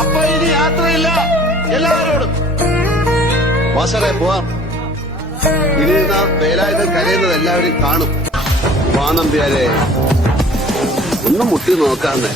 അപ്പൊ ഇനി യാത്രയില്ല എല്ലാവരോടും. വാസറെ പോവാം. ഇനി വേലായുധം കരയുന്നത് എല്ലാവരും കാണും. വാ നമ്പ്യാരെ, ഒന്നും മുട്ടി നോക്കാന്ന്.